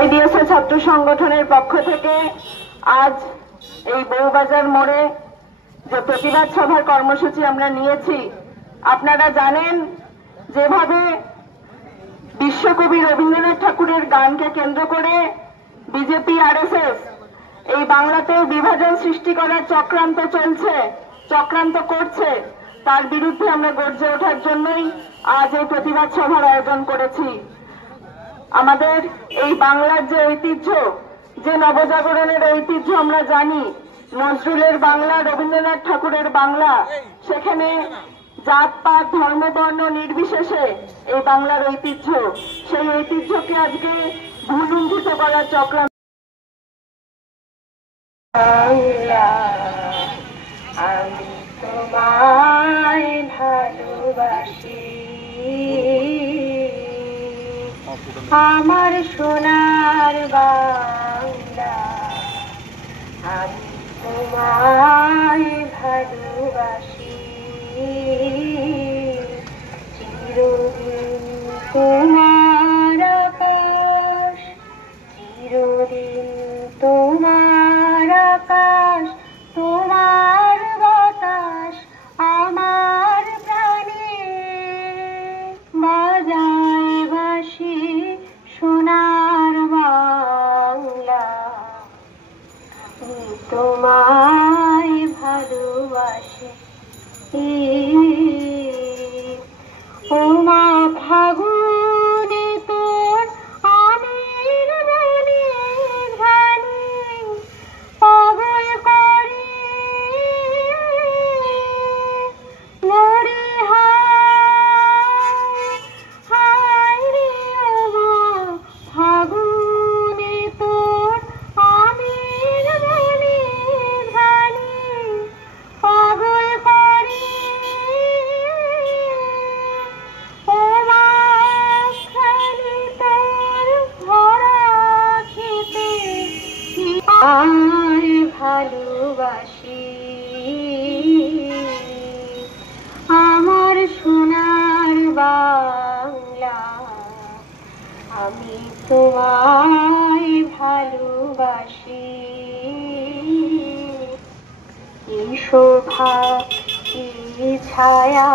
আইডিএসএ ছাত্র সংগঠনের পক্ষ থেকে আজ এই বউবাজার মোড়ে যে প্রতিবাদ সভার কর্মসূচি আমরা নিয়েছি, আপনারা জানেন যেভাবে বিশ্বকবি রবীন্দ্রনাথ ঠাকুরের গানকে কেন্দ্র করে বিজেপি আরএসএস এই বাংলাতেও বিভাজন সৃষ্টি করার চক্রান্ত করছে, তার বিরুদ্ধে আমরা গর্জে ওঠার জন্যই আজ এই প্রতিবাদ সভার আয়োজন করেছি। আমাদের এই বাংলার যে ঐতিহ্য, যে নবজাগরণের ঐতিহ্য আমরা জানি, নজরুলের বাংলা, রবীন্দ্রনাথ ঠাকুরের বাংলা, সেখানে জাতপাত ধর্ম বর্ণ নির্বিশেষে এই বাংলার ঐতিহ্য, সেই ঐতিহ্যকে আজকে ভুলুণ্ঠিত করার চক্রান্ত। আমি তোমায় ভালোবাসি, আমার সোনার বাংলা, আমি তোমায় ভালোবাসি, চিরদিন তোমার আকাশ, চিরদিন তোমার আকাশ, তোমার বাতাস আমার প্রাণে, বাজায় বাঁশি সোনার বাংলা, তোমায় ভালোবাসি। ওমা ফাগুনে তোর আমের বনে ঘানি পাগল করে মরে, হায় রে ওমা ফাগুনে তোর আমের বনে ঘানি পাগল করে, ওমা খালি তোর ভরা খেতে আয় ভালোবাসি, আমার সোনার বাংলা, আমি তোমায় ভালোবাসি। কি শোভা, কি ছায়া